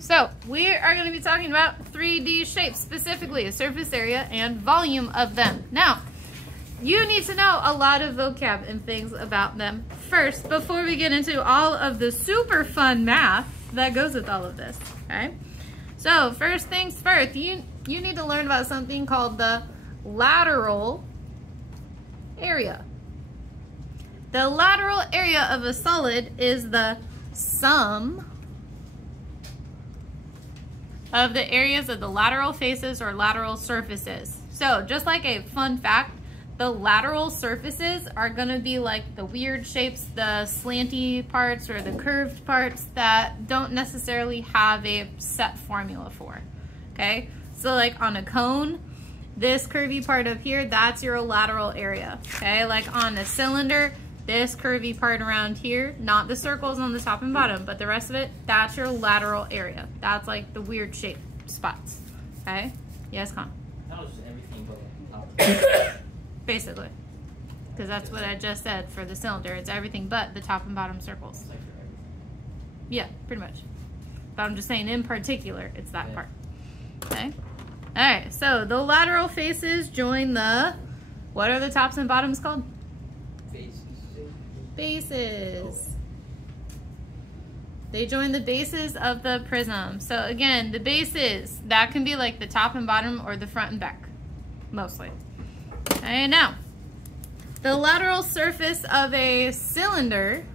so we are going to be talking about 3D shapes, specifically a surface area and volume of them. Now, you need to know a lot of vocab and things about them first before we get into all of the super fun math that goes with all of this, okay? So first things first, you need to learn about something called the lateral area. The lateral area of a solid is the sum of the areas of the lateral faces or lateral surfaces. So just like a fun fact, the lateral surfaces are gonna be like the weird shapes, the slanty parts or the curved parts that don't necessarily have a set formula for, okay? So like on a cone, this curvy part up here, that's your lateral area, okay? Like on a cylinder, this curvy part around here, not the circles on the top and bottom, but the rest of it, that's your lateral area. That's like the weird shape spots, okay? Yes, Con? That was just everything but Basically, because that's what I just said for the cylinder. It's everything but the top and bottom circles. Yeah, pretty much. But I'm just saying in particular, it's that part, okay? All right, so the lateral faces join the, what are the tops and bottoms called? Bases. They join the bases of the prism. So again, the bases, that can be like the top and bottom or the front and back, mostly. Okay, now, the lateral surface of a cylinder,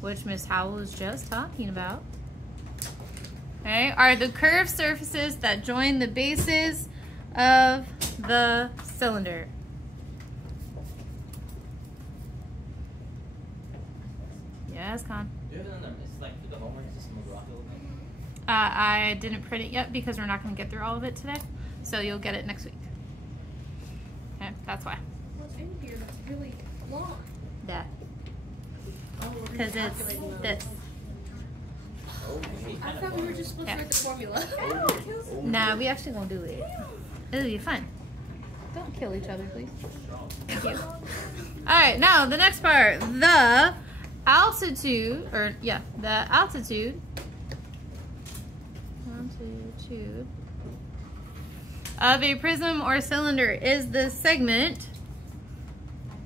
which Miss Howell was just talking about, okay, are the curved surfaces that join the bases of the cylinder. Yes, Con? I didn't print it yet because we're not going to get through all of it today, so you'll get it next week. Okay, that's why. What's in here that's really long? That. Oh, Because it's this. I thought we were just supposed to write the formula. Nah, we actually gonna do it. It'll be fun. Don't kill each other, please. Thank you. Alright, now the next part. The altitude, the altitude of a prism or cylinder is the segment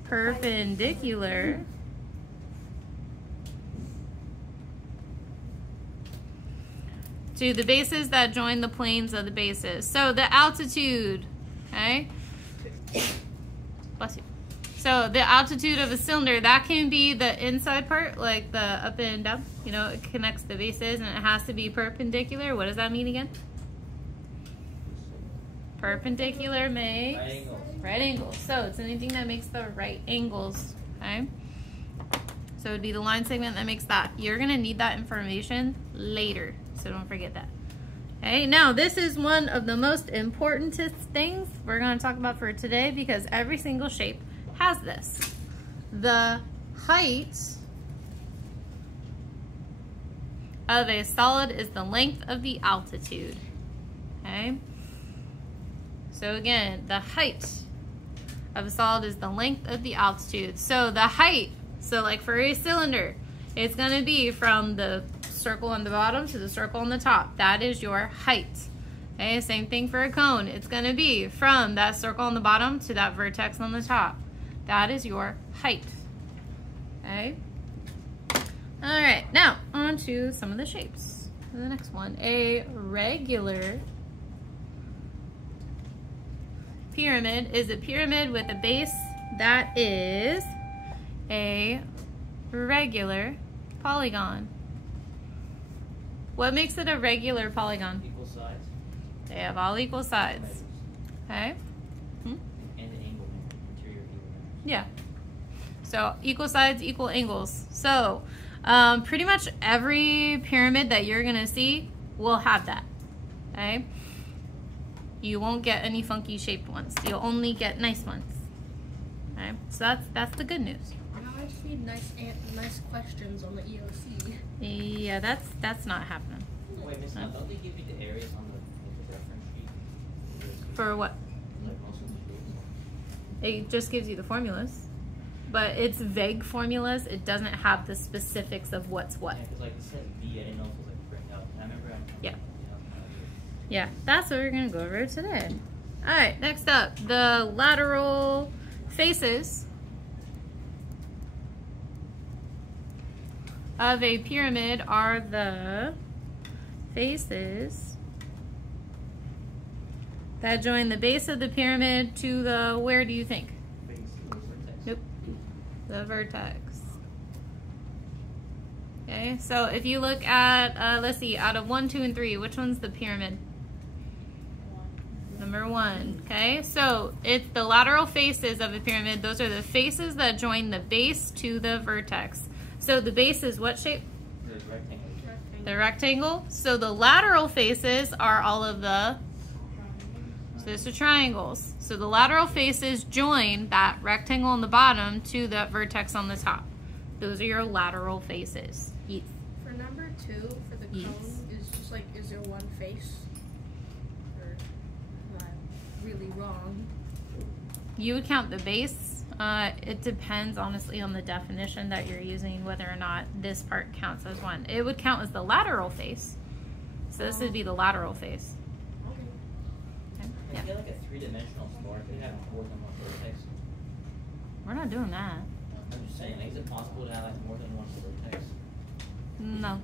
perpendicular to the bases that join the planes of the bases. So the altitude, okay? Bless you. So the altitude of a cylinder, that can be the inside part, like the up and down. You know, it connects the bases and it has to be perpendicular. What does that mean again? Perpendicular makes right angles. So it's anything that makes the right angles, okay? So it would be the line segment that makes that. You're gonna need that information later, so don't forget that. Okay, now this is one of the most important things we're gonna talk about for today because every single shape has this. The height of a solid is the length of the altitude, okay? So again, the height of a solid is the length of the altitude. So the height, so like for a cylinder, it's gonna be from the circle on the bottom to the circle on the top. That is your height. Okay, same thing for a cone. It's gonna be from that circle on the bottom to that vertex on the top. That is your height. Okay. All right, now on to some of the shapes. The next one, a regular pyramid is a pyramid with a base that is a regular polygon. What makes it a regular polygon? Equal sides. They have all equal sides. Okay? And the angle, interior angle. Yeah. So equal sides, equal angles. So pretty much every pyramid that you're gonna see will have that. Okay? You won't get any funky shaped ones. You'll only get nice ones. Okay? So that's the good news. Now I see nice questions on the EOC. Yeah, that's not happening. Wait, Miss, don't they give you the areas on the reference sheet? For what? Like most of the shapes? It just gives you the formulas. But it's vague formulas. It doesn't have the specifics of what's what. Yeah, because like it said B, I didn't know if it was like bring up. I remember Yeah, that's what we're gonna go over today. All right, next up, the lateral faces of a pyramid are the faces that join the base of the pyramid to the, where do you think? Nope, the vertex. Okay, so if you look at, let's see, out of 1, 2, and 3, which one's the pyramid? Number 1, okay? So it's the lateral faces of a pyramid. Those are the faces that join the base to the vertex. So the base is what shape? The rectangle. The rectangle. So the lateral faces are all of the, so those are triangles. So the lateral faces join that rectangle on the bottom to the vertex on the top. Those are your lateral faces. Yes. For number 2, for the Yes. cone, is just like, is there one face? Or am I really wrong? You would count the base. It depends, honestly, on the definition that you're using, whether or not this part counts as one. It would count as the lateral face. So this would be the lateral face. Okay. Okay? I Yeah. feel like a three-dimensional floor could have more than one vertex. We're not doing that. I'm just saying, like, is it possible to have like more than one vertex? No.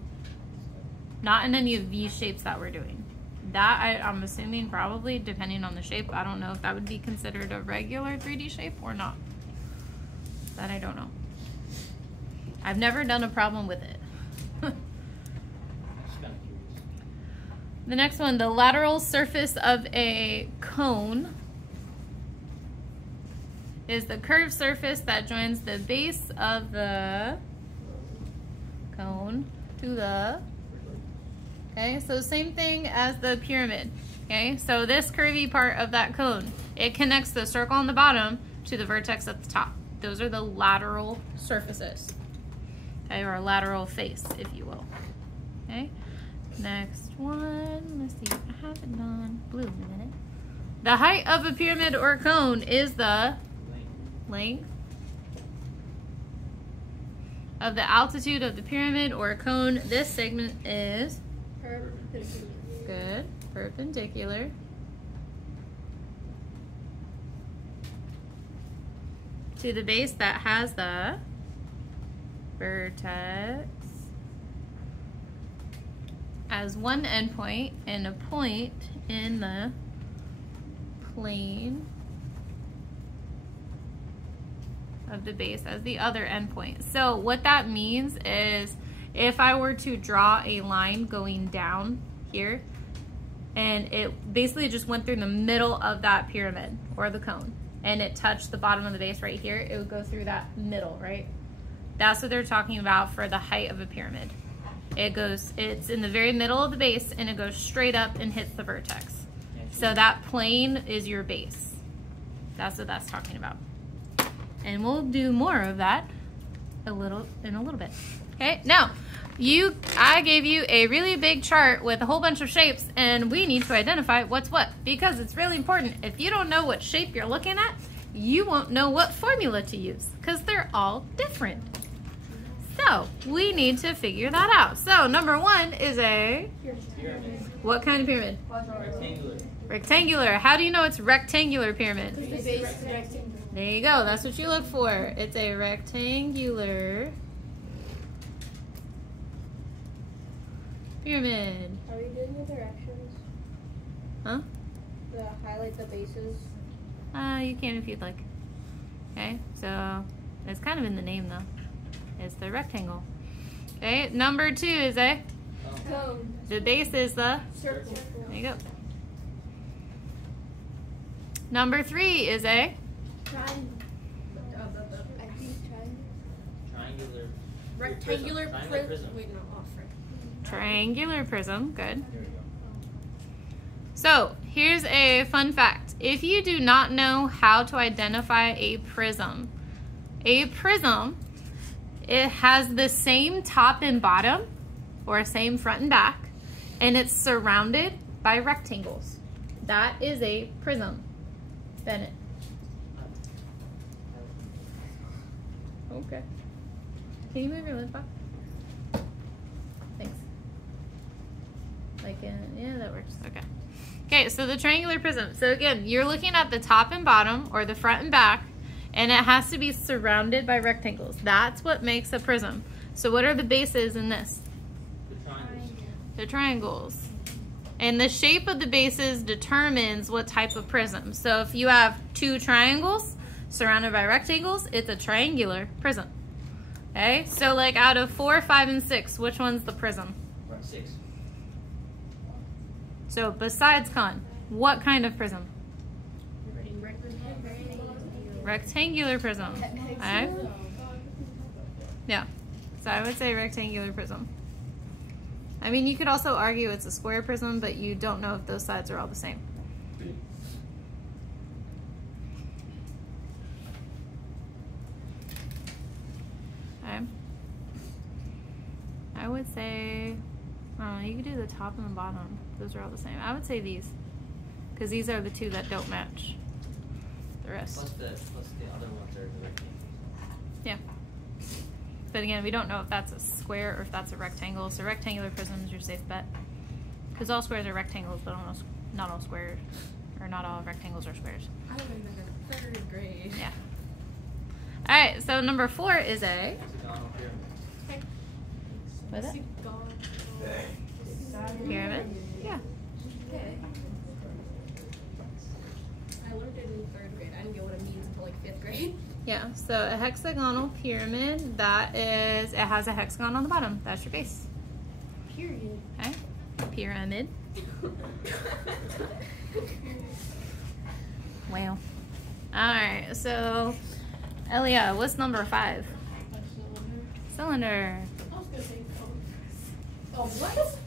Not in any of these shapes that we're doing. That, I'm assuming, probably, depending on the shape. I don't know if that would be considered a regular 3D shape or not. That I don't know. I've never done a problem with it. I'm just kind of curious. The next one, the lateral surface of a cone is the curved surface that joins the base of the cone to the, okay, so same thing as the pyramid, okay? So this curvy part of that cone, it connects the circle on the bottom to the vertex at the top. Those are the lateral surfaces, okay, or lateral face, if you will, okay? Next one, let's see, I have it on blue in a minute. The height of a pyramid or cone is the length of the altitude of the pyramid or cone. This segment is Perpendicular. good, perpendicular to the base that has the vertex as one endpoint and a point in the plane of the base as the other endpoint. So what that means is if I were to draw a line going down here and it basically just went through the middle of that pyramid or the cone and it touched the bottom of the base right here, it would go through that middle, right? That's what they're talking about for the height of a pyramid. It's in the very middle of the base and it goes straight up and hits the vertex. So that plane is your base. That's what that's talking about. And we'll do more of that in a little bit. Okay, now I gave you a really big chart with a whole bunch of shapes and we need to identify what's what because it's really important. If you don't know what shape you're looking at, you won't know what formula to use because they're all different. So we need to figure that out. So number 1 is a, Pyramid. what kind of pyramid? Rectangular. Rectangular. How do you know it's rectangular pyramid? The base is rectangular. There you go. That's what you look for. It's a rectangular pyramid. Are we doing the directions? Huh? The highlight the bases? You can if you'd like. Okay, so it's kind of in the name though. It's the rectangle. Okay, number 2 is a, Cone. the base is the, Circle. there you go. Number 3 is a, Triangle. I think Triangular. rectangular Triangular prism. Wait, no, off right. triangular prism. Good. There we go. So here's a fun fact. If you do not know how to identify a prism, it has the same top and bottom or same front and back, and it's surrounded by rectangles. That is a prism. Bennett. Okay. Can you move your lid back? Thanks. Like yeah, that works. Okay. Okay, so the triangular prism. So again, you're looking at the top and bottom, or the front and back, and it has to be surrounded by rectangles. That's what makes a prism. So what are the bases in this? The triangles. The triangles. And the shape of the bases determines what type of prism. So if you have two triangles surrounded by rectangles, it's a triangular prism. Okay, so like out of 4, 5, and 6, which one's the prism? 6. So besides con, what kind of prism? Rectangular prism. Okay. Yeah. So I would say rectangular prism. I mean, you could also argue it's a square prism, but you don't know if those sides are all the same. Okay. I would say, I don't know, you could do the top and the bottom. Those are all the same. I would say these, because these are the two that don't match the rest. Plus the other ones are the rectangles. Yeah. But again, we don't know if that's a square or if that's a rectangle. So rectangular prism is your safe bet. Because all squares are rectangles, but almost not all squares, or not all rectangles are squares. I learned that in 3rd grade. Yeah. All right, so number 4 is a... Hexagonal pyramid. What is it? Pyramid? Yeah. I learned it in 3rd grade. I didn't get what it means until like 5th grade. Yeah, so a hexagonal pyramid, that is, it has a hexagon on the bottom. That's your base. Period. Okay? Pyramid. Wow. Alright, so Elia, what's number 5? Cylinder. I was gonna say oh, what?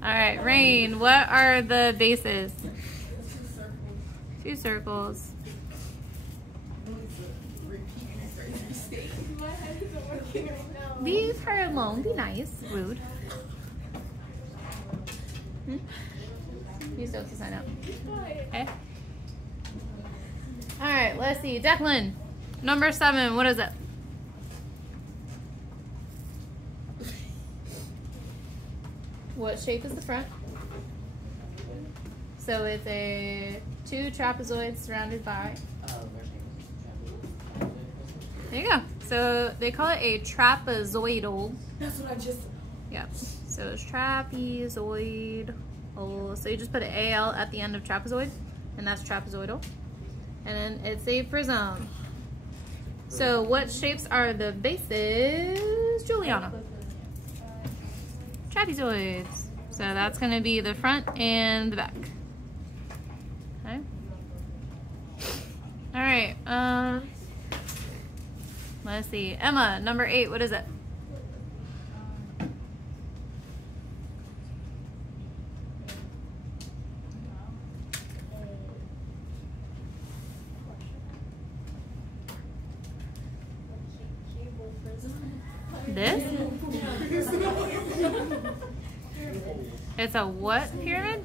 Alright, Rain, what are the bases? 2 circles. Leave her alone. Be nice. Rude. You still have to sign up. Okay. Alright, let's see. Declan, number 7, what is it? What shape is the front? So it's a 2 trapezoids surrounded by... There you go. So they call it a trapezoidal. That's what I just... Yep. So it's trapezoid. So you just put an AL at the end of trapezoid, and that's trapezoidal. And then it's a prism. So what shapes are the bases, Juliana? Trapezoids. So that's going to be the front and the back. Okay. All right. Let's see. Emma, number 8, what is it? This? It's a what pyramid?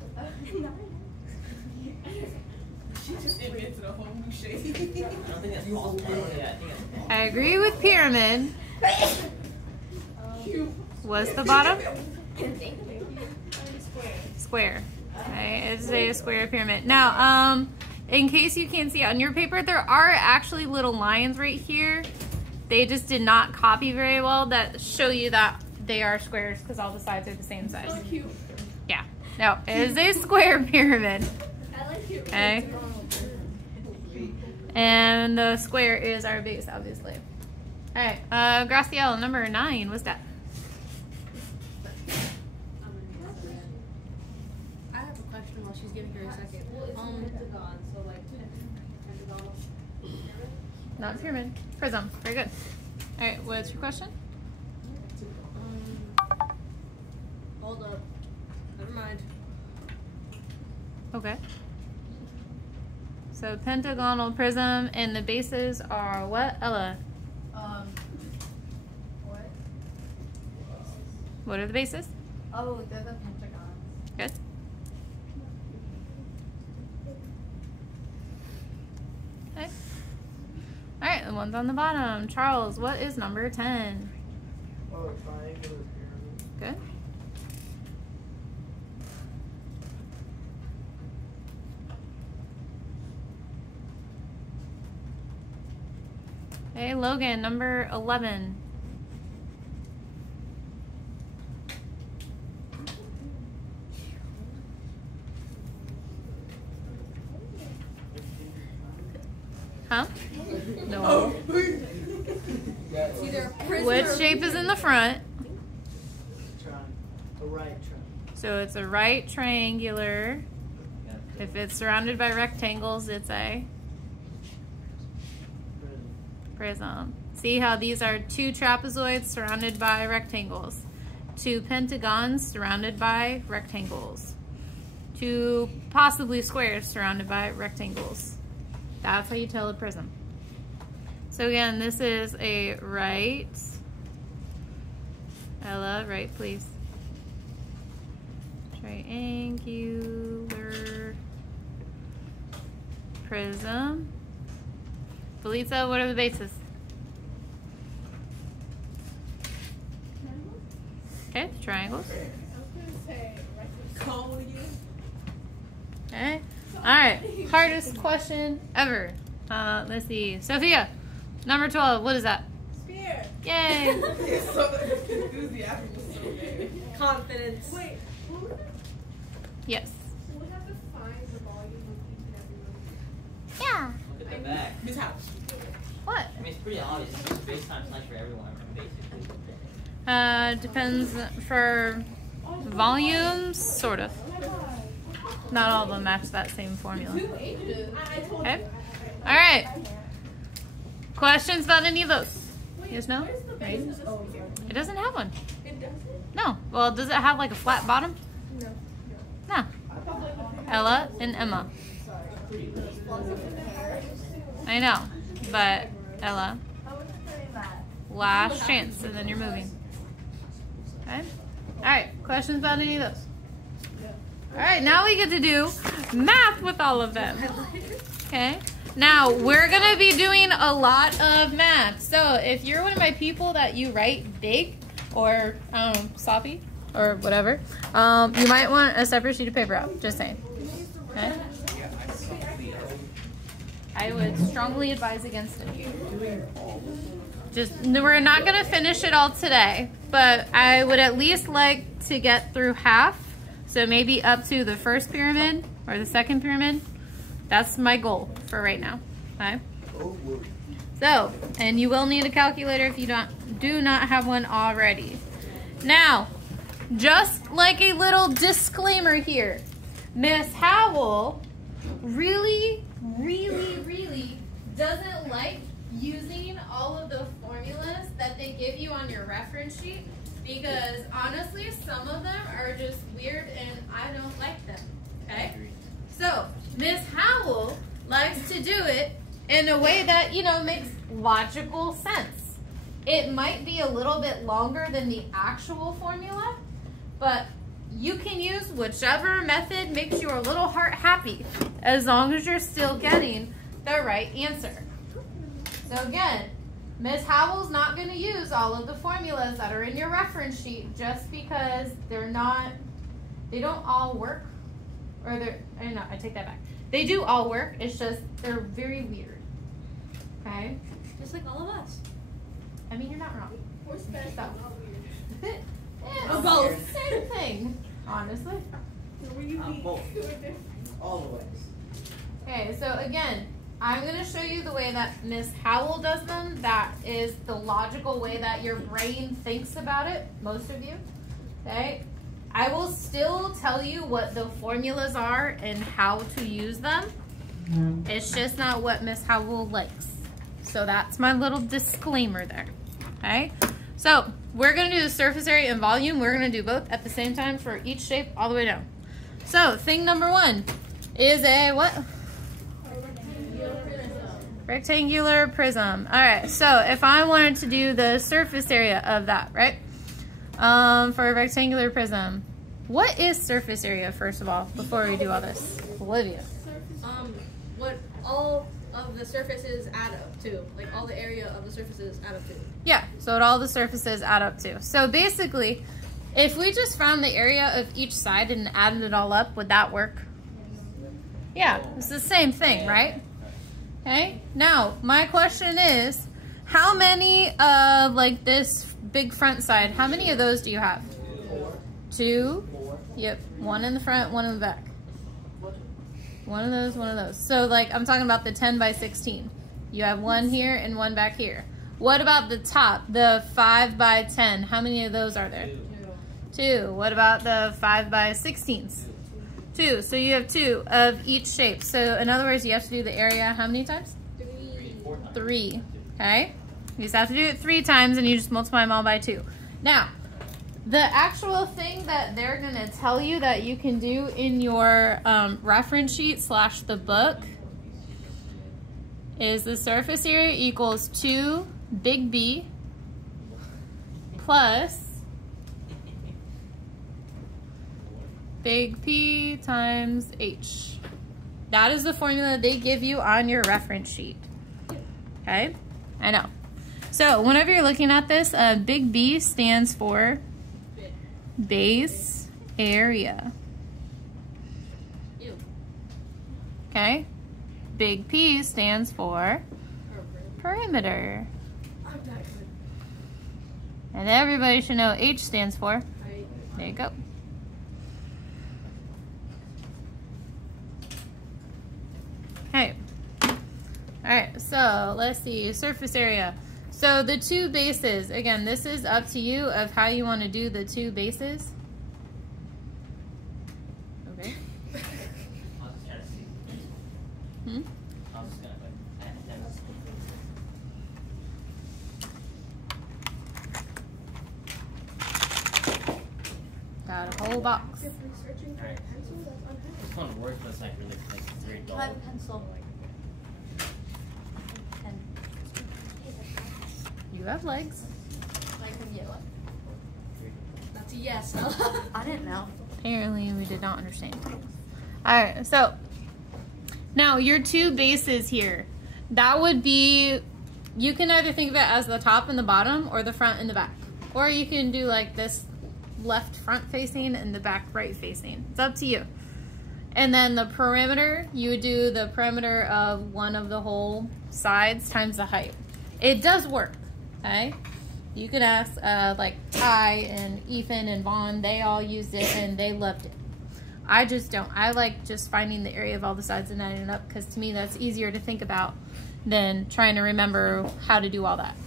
She just invented a whole new shape. I don't think that's possible. Yeah, I think it's I agree with pyramid. What's the bottom? Square. Okay, it's a square pyramid. Now, in case you can't see on your paper, there are actually little lines right here. They just did not copy very well that show you that they are squares because all the sides are the same size. So cute. Yeah. No, it is a square pyramid. I like you. Okay. And the square is our base, obviously. All right, Graciela, number 9, what's that? I have a question while she's giving her a second. Not pyramid, prism. Very good. All right, what's your question? Hold up. Never mind. Okay. So pentagonal prism, and the bases are what, Ella? What? What are the bases? Oh, they're the pentagons. Good. Okay. All right, the ones on the bottom. Charles, what is number 10? Oh, triangular pyramid. Good. Okay, Logan, number 11. Huh? No. It's either a prism Which or shape is in the front? A right triangle. So it's a right triangular. If it's surrounded by rectangles, it's a prism. See how these are two trapezoids surrounded by rectangles, two pentagons surrounded by rectangles, two possibly squares surrounded by rectangles. That's how you tell a prism. So again, this is a right. Ella, right, please. Triangular prism. Felisa, what are the bases? Okay, triangles. Okay. All right. Hardest question ever. Let's see. Sophia, number 12. What is that? Sphere. Yay. Confidence. Wait, who would Yes. have to find the volume of each and every one? Yeah. Look at the back. His house. What? I mean, it's pretty obvious. It's just space time's nice for everyone, basically. Depends for volumes, sort of. Not all of them match that same formula. Okay. All right. Questions about any of those? Yes, no? Right? It doesn't have one. It doesn't? No. Well, does it have like a flat bottom? No. No. Ella and Emma. I know, but Ella, last chance, and then you're moving. Okay. All right. Questions about any of those? All right. Now we get to do math with all of them. Okay. Now we're gonna be doing a lot of math. So if you're one of my people that you write big or I don't know, sloppy or whatever, you might want a separate sheet of paper out. Just saying. Okay. I would strongly advise against it. We're not gonna finish it all today, but I would at least like to get through half. So maybe up to the first pyramid or the second pyramid. That's my goal for right now. Okay. So, and you will need a calculator if you do not have one already. Now, just like a little disclaimer here, Miss Howell really doesn't like using all of the formulas that they give you on your reference sheet because honestly, some of them are just weird and I don't like them. Okay. So, Miss Howell likes to do it in a way that, makes logical sense. It might be a little bit longer than the actual formula, but you can use whichever method makes your little heart happy, as long as you're still getting the right answer. So again, Miss Howell's not going to use all of the formulas that are in your reference sheet just because they don't all work. I take that back. They do all work. It's just they're very weird. Okay? Just like all of us. I mean, you're not wrong. We're special, not weird. It's both. the same thing, honestly. We're unique. both. We're different. All the ways. Okay, so again, I'm going to show you the way that Miss Howell does them. That is the logical way that your brain thinks about it, most of you. Okay? I will still tell you what the formulas are and how to use them. It's just not what Miss Howell likes. So that's my little disclaimer there. Okay? So we're going to do the surface area and volume. We're going to do both at the same time for each shape all the way down. So thing number one is a what? Rectangular prism. All right, so if I wanted to do the surface area of that, right? For a rectangular prism, what is surface area, first of all, before we do all this? Olivia. What all of the surfaces add up to. Like all the area of the surfaces add up to. Yeah, so what all the surfaces add up to. So basically, if we just found the area of each side and added it all up, would that work? Yeah, it's the same thing, right? Okay, now my question is, how many of like this big front side, how many of those do you have? 2. Yep, 1 in the front, 1 in the back. One of those, 1 of those. So like I'm talking about the 10 by 16. You have 1 here and 1 back here. What about the top, the 5 by 10? How many of those are there? 2. What about the 5 by 16s? 2. So you have 2 of each shape. So in other words, you have to do the area how many times? 3. Okay? You just have to do it 3 times and you just multiply them all by 2. Now, the actual thing that they're going to tell you that you can do in your reference sheet / the book is the surface area equals 2 big B plus big P times H. That is the formula they give you on your reference sheet. Okay? I know. So whenever you're looking at this, big B stands for base area. Okay? Big P stands for perimeter. And everybody should know H stands for. There you go. Okay. Alright, so let's see. Surface area. So the 2 bases, again, this is up to you of how you want to do the 2 bases. Okay. Hmm? Got a whole box. If we're searching for a pencil, that's unheard. This one works, but it's like really like it's very dull. I have a pencil. Pen. You have legs. I can get one. That's a yes. I didn't know. Apparently we did not understand. Alright, so now your 2 bases here. That would be, you can either think of it as the top and the bottom or the front and the back. Or you can do like this left front facing and the back right facing. It's up to you. And then the perimeter, you would do the perimeter of one of the whole sides times the height. It does work, okay? You could ask like Ty and Ethan and Vaughn, they all used it and they loved it. I just don't. I like just finding the area of all the sides and adding it up because to me that's easier to think about than trying to remember how to do all that.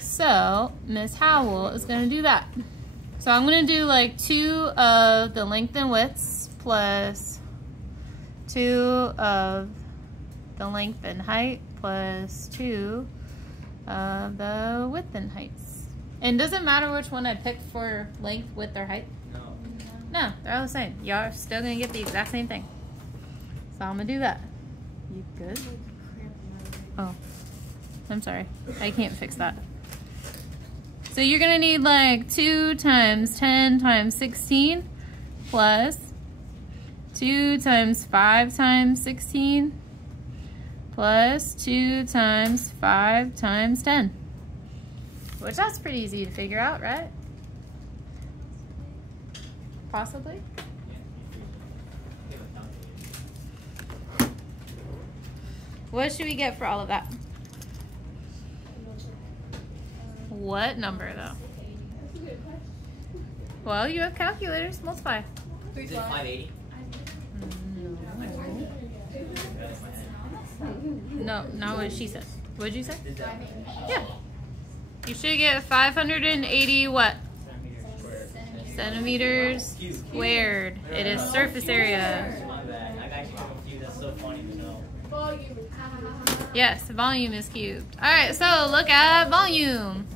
So Miss Howell is going to do that. So I'm going to do like 2 of the length and widths plus 2 of the length and height plus 2 of the width and heights. And does it matter which one I pick for length, width, or height? No, they're all the same. Y'all are still going to get the exact same thing. So I'm going to do that. You good? Oh, I'm sorry. I can't fix that. So you're going to need like 2 times 10 times 16 plus 2 times 5 times 16 plus 2 times 5 times 10. Which that's pretty easy to figure out, right? Possibly. What should we get for all of that? What number though? Well, you have calculators. Multiply. Is it 580? No, not what she said. What'd you say? Yeah. You should get 580 what? Centimeters squared. It is surface area. My bad. I got you confused. That's so funny to know. Volume. Yes, volume is cubed. Alright, so look at volume.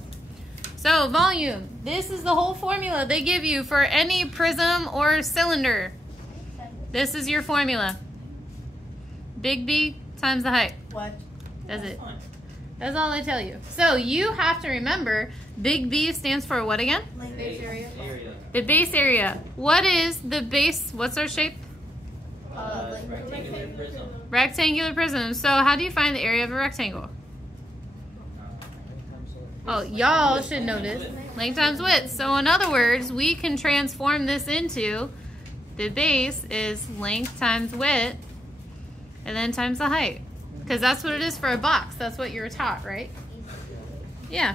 So volume, this is the whole formula they give you for any prism or cylinder. This is your formula. Big B times the height. What? That's it. That's all they tell you. So you have to remember, big B stands for what again? Base area. The base area. What is the base? What's our shape? Rectangular prism. Rectangular prism. So how do you find the area of a rectangle? Oh, y'all should know this. Length times width. So in other words, we can transform this into the base is length times width and then times the height. Because that's what it is for a box. That's what you were taught, right? Yeah.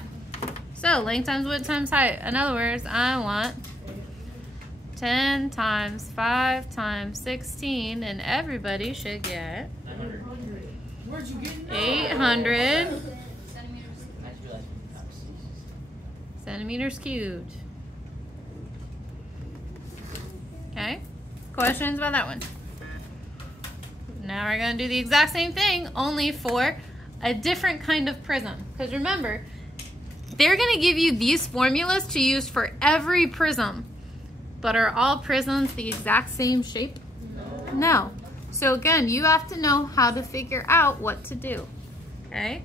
So length times width times height. In other words, I want 10 times 5 times 16, and everybody should get 900. Where'd you get 800 I just realized we have C. centimeters cubed. Okay. Questions about that one? Now we're going to do the exact same thing, only for a different kind of prism. Because remember, they're going to give you these formulas to use for every prism. But are all prisms the exact same shape? No. So again, you have to know how to figure out what to do. Okay?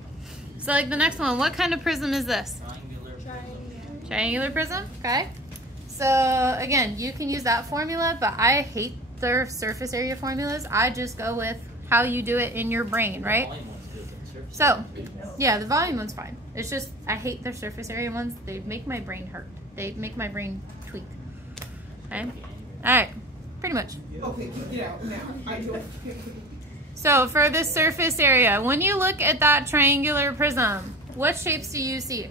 So like the next one, what kind of prism is this? Triangular prism, okay? So again, you can use that formula, but I hate their surface area formulas. I just go with how you do it in your brain, right? So, yeah, the volume one's fine. It's just, I hate their surface area ones. They make my brain hurt. They make my brain tweak. Okay? Alright, pretty much. Okay, get out now. I do it. So for the surface area, when you look at that triangular prism, what shapes do you see?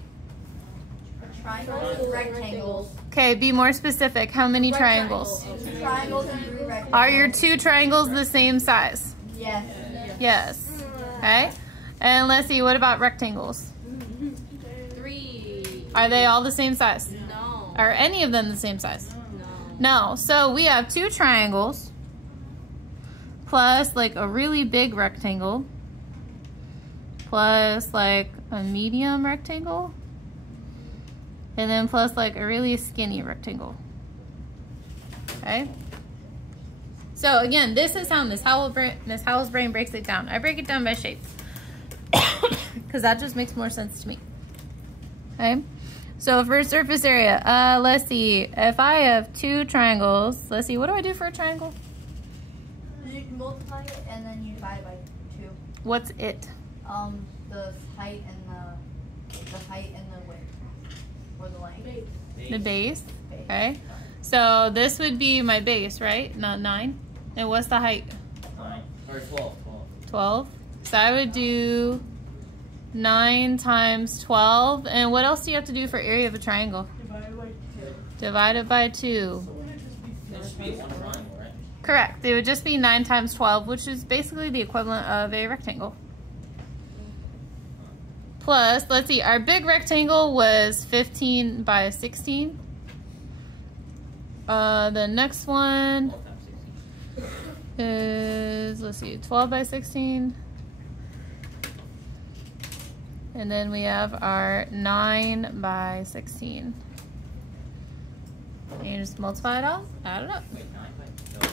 Triangles and rectangles. Okay, be more specific. How many triangles? Triangles and 3 rectangles. Are your 2 triangles the same size? Yes. Yes. Okay. And let's see, what about rectangles? 3. Are they all the same size? No. Are any of them the same size? No. No. So we have 2 triangles plus like a really big rectangle plus like a medium rectangle and then plus like a really skinny rectangle. Okay. So again, this is how Miss Howell's brain breaks it down. I break it down by shapes because that just makes more sense to me. Okay. So for surface area, let's see. If I have 2 triangles, let's see. What do I do for a triangle? You multiply it and then you divide by 2. What's it? The height and the width, or the length. The base. Okay. So this would be my base, right? Not 9. And what's the height? 9 or 12. 12. So I would do 9 times 12. And what else do you have to do for area of a triangle? Divide it by 2. There should be 1 triangle, right? Correct. It would just be 9 times 12, which is basically the equivalent of a rectangle. Plus, let's see, our big rectangle was 15 by 16. The next one 12 times 16. is, let's see, 12 by 16. And then we have our 9 by 16. And you just multiply it all, add it up. Wait, 9 by... No.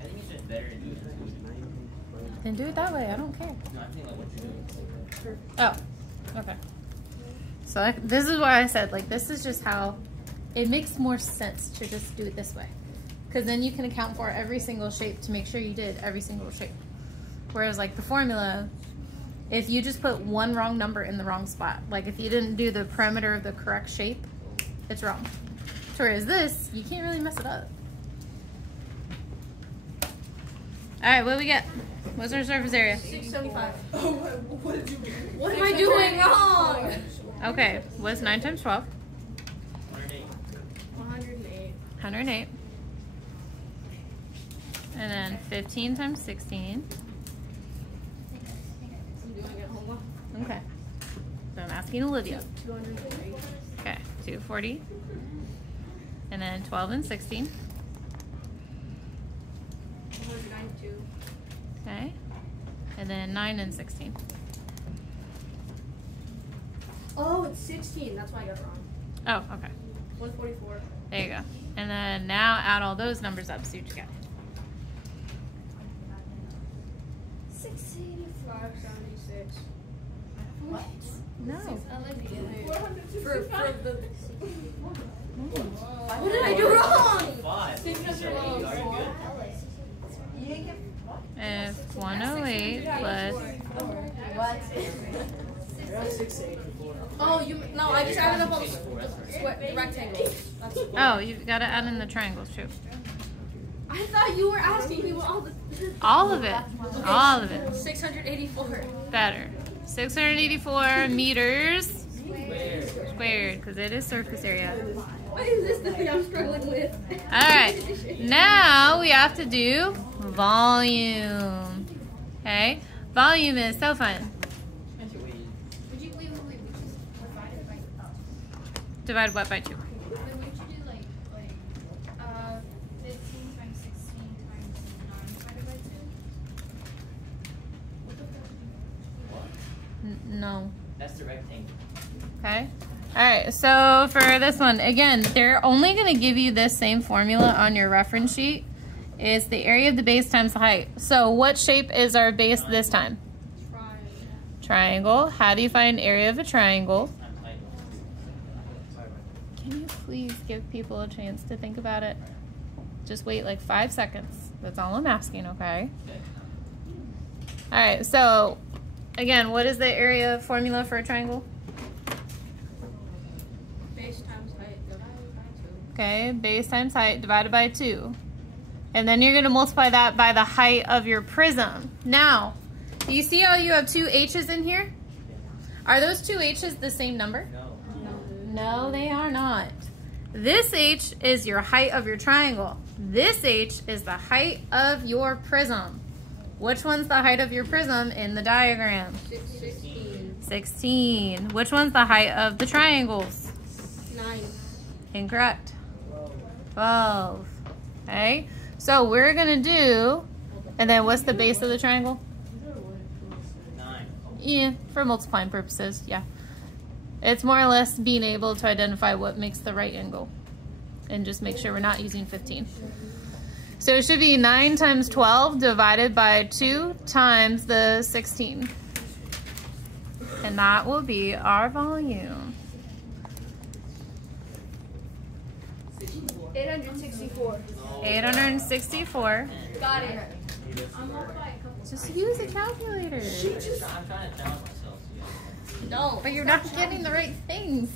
I think it's just better to do it intuitively. Then do it that way, I don't care. No, I think like what you're doing. Oh, okay. So this is why I said, like, this is just how it makes more sense to just do it this way. Because then you can account for every single shape to make sure you did every single shape. Whereas, like, the formula, if you just put one wrong number in the wrong spot, like if you didn't do the perimeter of the correct shape, it's wrong. Whereas this, you can't really mess it up. All right, what do we get? What's our surface area? 675. What did you do? What am I doing wrong? Okay, what's 9 times 12? 108. 108. 108. And then 15 times 16. I'm doing it homework. Okay. So I'm asking Olivia. 208. Okay, 240. And then 12 and 16. 192. Okay. And then 9 and 16. Oh, it's 16. That's why I got it wrong. Oh, okay. 144. There you go. And then now add all those numbers up, see what you get. 576. What? No. For the. Mm. What did I do wrong? 5. These are 80. Are you good? You didn't get If 108 plus... what? Oh, no, I just added up all the rectangles. That's Oh, you've got to add in the triangles too. I thought you were asking me what all the. All of it. All of it. 684. Better. 684 meters Square. squared, because it is surface area. What is this the thing I'm struggling with? Alright, now we have to do volume. Okay? Volume is so fun. Would you wait, we just divide it by Divide what by 2? then would you do like 15 times 16 times 9 divided by 2? No. That's the rectangle. Okay? Alright, so for this one, again, they're only going to give you this same formula on your reference sheet. It's the area of the base times the height. So what shape is our base this time? Triangle. How do you find area of a triangle? Times height. Can you please give people a chance to think about it? Just wait like 5 seconds. That's all I'm asking, okay? Okay. Alright, so again, what is the area formula for a triangle? Base times height divided by 2. Okay, base times height divided by 2. And then you're going to multiply that by the height of your prism. Now, do you see how you have 2 h's in here? Are those 2 h's the same number? No. No, they are not. This h is your height of your triangle. This h is the height of your prism. Which one's the height of your prism in the diagram? 16. 16. Which one's the height of the triangles? 9. Incorrect. 12. Okay, so we're gonna do, and then what's the base of the triangle? 9. Yeah, for multiplying purposes, yeah. It's more or less being able to identify what makes the right angle and just make sure we're not using 15. So it should be 9 times 12 divided by 2 times the 16. And that will be our volume. 864. 864. Got it. Just use a calculator. I'm trying to challenge myself. No. But you're not getting the right things.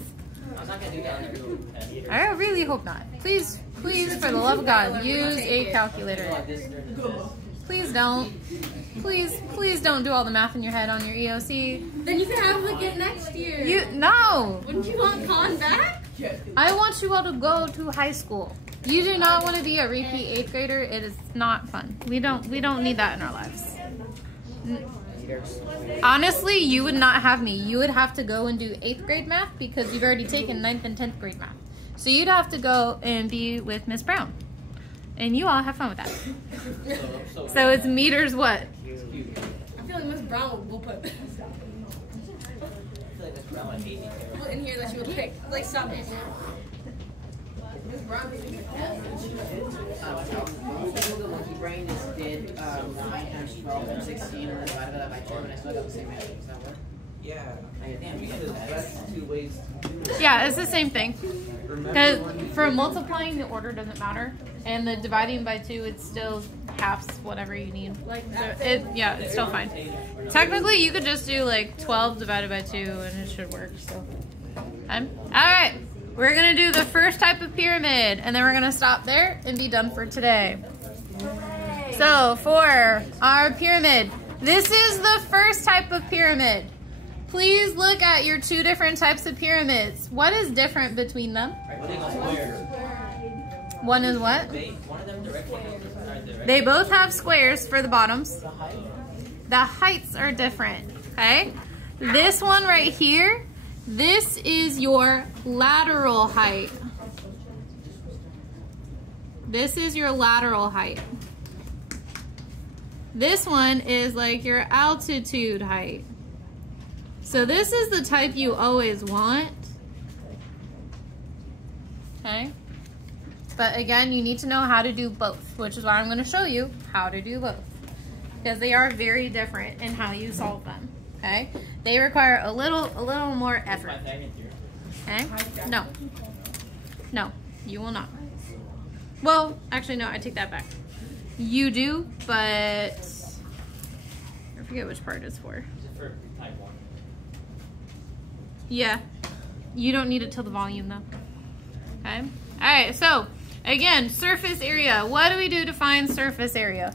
I'm not gonna do that on every little test. I really hope not. Please, please, for the love of God, use a Do calculator. like this during the test. Please don't. Please don't do all the math in your head on your EOC. Then you can have it again next year. No. Wouldn't you want con back? I want you all to go to high school. You do not want to be a repeat 8th grader. It is not fun. We don't need that in our lives. Honestly, you would not have me. You would have to go and do 8th grade math because you've already taken 9th and 10th grade math. So you'd have to go and be with Miss Brown. And you all have fun with that. So it's meters what? It's cute. I feel like Miss Brown will put I feel like Miss Brown would hate me. put in here that she would pick like something. The monkey brain is did 9 times 12 and 16 and then divided that by 2 and I still got the same answer. Does that work? Yeah. Damn, we can do that. That's 2 ways to do it. Yeah, it's the same thing. Because for multiplying, the order doesn't matter. And the dividing by 2, it's still halves whatever you need. Like So that. yeah, it's still fine. Technically, you could just do like 12 divided by 2 and it should work. So, alright, we're going to do the first type of pyramid and then we're going to stop there and be done for today. So for our pyramid, this is the first type of pyramid. Please look at your 2 different types of pyramids. What is different between them? What is a square? One is what? One of them the rectangle. They both have squares for the bottoms. The heights are different, okay? This one right here, this is your lateral height. This is your lateral height. This one is like your altitude height. So this is the type you always want, okay? But again, you need to know how to do both, which is why I'm going to show you how to do both. Because they are very different in how you solve them, okay? They require a little more effort, okay? No, you will not. Well, actually, no, I take that back. You do, but I forget which part it's for. Is it for type 1? Yeah, you don't need it till the volume though, okay? All right, so Again, surface area. What do we do to find surface area?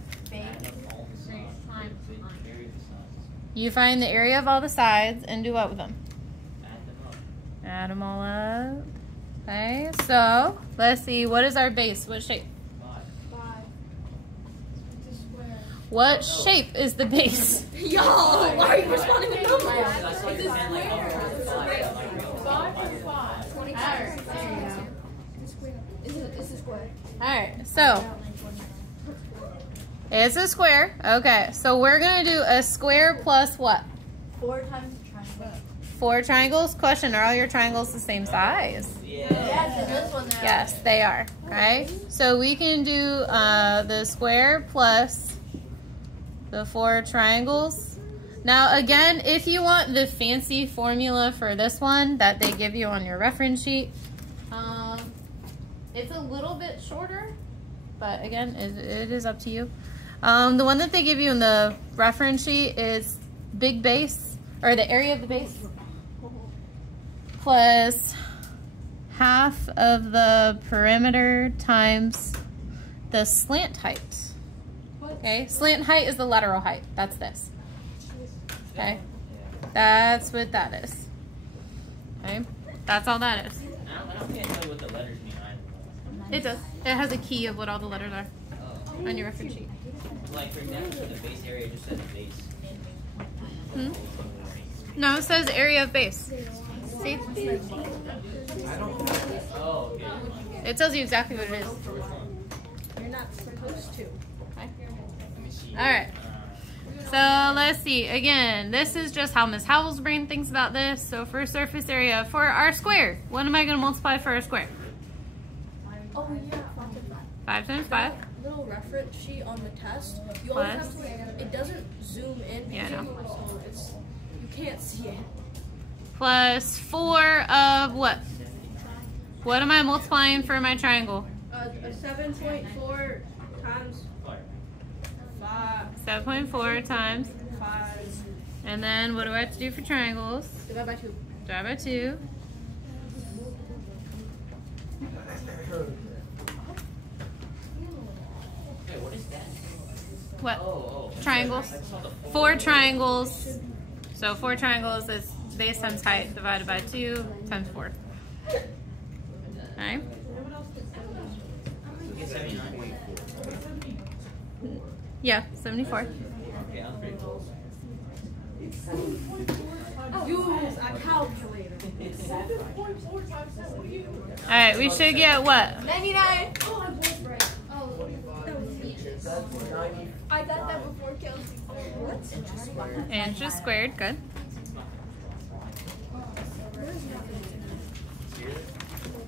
You find the area of all the sides and do what with them? Add them all up. Okay, so let's see. What is our base? What shape? 5. It's a square. What shape is the base? Y'all, why are you responding with numbers? It's a square. 5 and 5. 25. It's a square. All right, so it's a square. Okay, so we're gonna do a square plus what? 4 times the triangle. 4 triangles. Question: are all your triangles the same size? Yes, and this one there. Yes, they are. Okay, so we can do the square plus the 4 triangles. Now, again, if you want the fancy formula for this one that they give you on your reference sheet, it's a little bit shorter, but again, it is up to you. The one that they give you in the reference sheet is big base, or the area of the base, plus half of the perimeter times the slant height. Okay, slant height is the lateral height. That's this. Okay, that's what that is. Okay, that's all that is. I can't tell what the letters mean either. It does. It has a key of what all the letters are Oh. on your reference sheet. Like, for example, for the base area, it just says base. Hmm? No, it says area of base. See? Oh, okay. It tells you exactly what it is. You're not supposed to. Let me see. All right. So let's see. Again, this is just how Miss Howell's brain thinks about this. So for surface area, for our square, what am I going to multiply for our square? Oh yeah. 5 times 5. Little reference sheet on the test. You always have to. It doesn't zoom in. Yeah, I know. So it's you can't see it. Plus 4 of what? What am I multiplying for my triangle? 7.4 times 5. 7.4 times. 5 And then what do I have to do for triangles? divided by 2. Divide by 2. Wait, what is that? What? Oh. Triangles. I saw the 4 triangles. So 4 triangles is base times height divided by 2 times 4. Alright. Okay, 79. Yeah, 74. Okay, I'm pretty close. Use a calculator. 7.4 times 7. What do you do? Alright, we should get what? 99. Oh, I was right. Oh, I got that before Kelsey. Inches squared, good.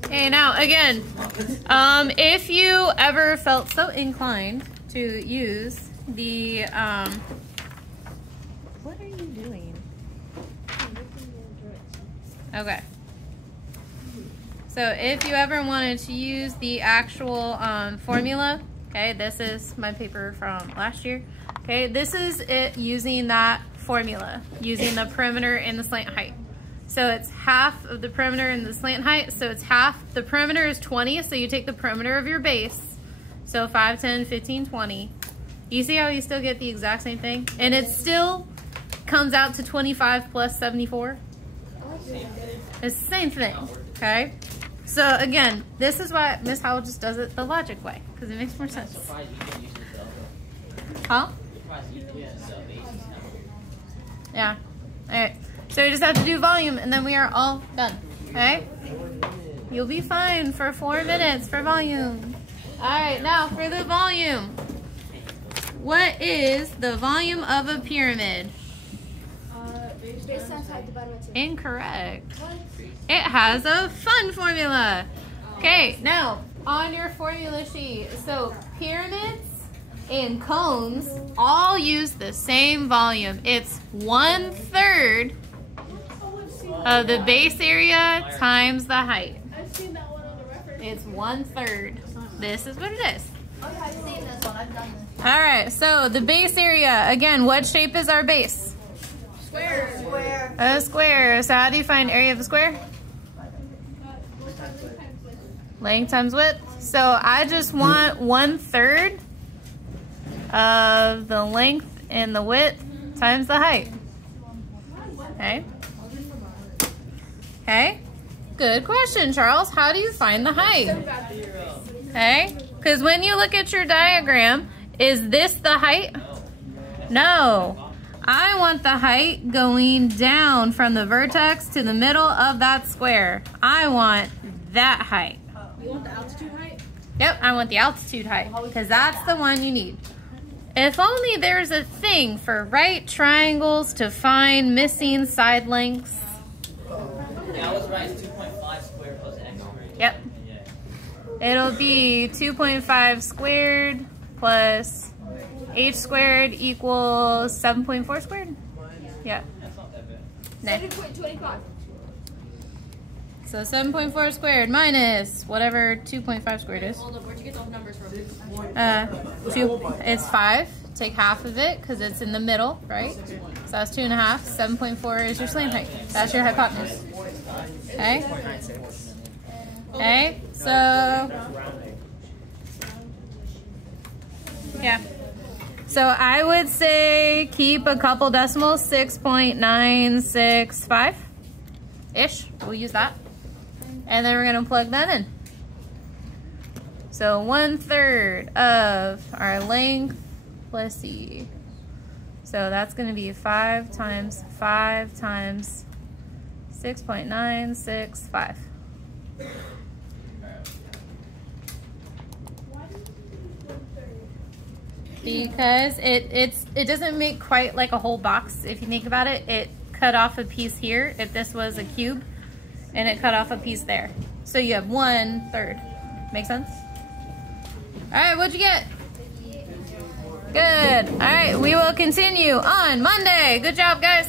Okay, now again, if you ever felt so inclined to use the, what are you doing? Okay. So if you ever wanted to use the actual formula, okay, this is my paper from last year. Okay, this is it using that formula, using the perimeter and the slant height. So it's half of the perimeter and the slant height. So it's half, the perimeter is 20, so you take the perimeter of your base. So 5, 10, 15, 20. You see how you still get the exact same thing? And it still comes out to 25 plus 74. It's the same thing, okay? So again, this is why Miss Howell just does it the logic way, because it makes more sense. Surprised you can use this Huh? Surprised you can use this basis now. Yeah. Alright. So we just have to do volume and then we are all done. Okay? You'll be fine for 4 minutes for volume. Alright, now for the volume. What is the volume of a pyramid? Base times height divided by 2. Incorrect. It has a fun formula. Okay, now on your formula sheet. So pyramids and cones all use the same volume. It's 1/3 of the base area times the height. I've seen that one on the reference. It's 1/3. This is what it is. Oh yeah, I've seen this one. I've done this. All right, so the base area, again, what shape is our base? Square. Square. A square. So how do you find area of a square? Length times width. So I just want 1/3 of the length and the width times the height. Okay. Okay. Good question, Charles. How do you find the height? Okay. Because when you look at your diagram, is this the height? No. I want the height going down from the vertex to the middle of that square. I want that height. You want the altitude height? Yep, I want the altitude height because that's the one you need. If only there's a thing for right triangles to find missing side lengths. Yeah, I was right. It's 2.5 squared plus x squared. Yep. Yeah. It'll be 2.5 squared plus h squared equals 7.4 squared. Yeah. That's not that bad. Nah. 7.25. So 7.4 squared minus whatever 2.5 squared is. Hold up, where'd you get those numbers from? It's 5. Take half of it because it's in the middle, right? So that's 2.5. 7.4 is your slant height. That's your hypotenuse. Okay. Okay. So yeah. So I would say keep a couple decimals. 6.965 ish. We'll use that. And then we're going to plug that in. So 1/3 of our length, let's see. So that's going to be 5 times 5 times 6.965. Because it doesn't make quite like a whole box. If you think about it, it cut off a piece here if this was a cube, and it cut off a piece there. So you have 1/3. Make sense? All right, what'd you get? Good. All right, we will continue on Monday. Good job, guys.